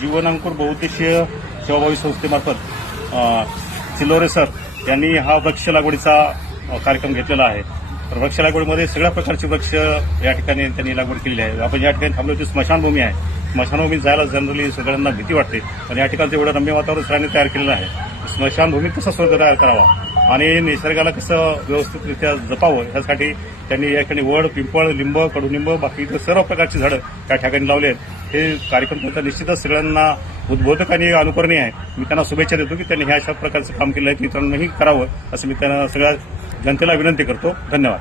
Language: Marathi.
जीवनांकुर बहुउद्देशीय सेवाभावी संस्थेमार्फत चिलोरे सर यांनी हा वृक्ष लागवडीचा कार्यक्रम घेतलेला आहे। तर वृक्ष लागवडीमध्ये सगळ्या प्रकारचे वृक्ष या ठिकाणी त्यांनी लागवड केलेली आहे। आपण या ठिकाणी थांबलो ती स्मशानभूमी आहे। स्मशानभूमीत जायला जनरली सगळ्यांना भीती वाटते, पण या ठिकाणी एवढं रम्य वातावरण सरांनी तयार केलेलं आहे। स्मशानभूमीत कसं स्वर्ग तयार करावा आणि निसर्गाला कसं व्यवस्थितरित्या जपावं यासाठी त्यांनी या ठिकाणी वड, पिंपळ, लिंब, कडुलिंब, बाकी इतर सर्व प्रकारची झाडं त्या ठिकाणी लावली आहेत। हे कार्यक्रम त्यांचा निश्चितच सगळ्यांना उद्बोधक आणि अनुकरणीय आहे। मी त्यांना शुभेच्छा देतो की त्यांनी ह्या अशा प्रकारचं काम केलं आहे की इतरांनाही करावं, असं मी त्यांना सगळ्या जनतेला विनंती करतो। धन्यवाद।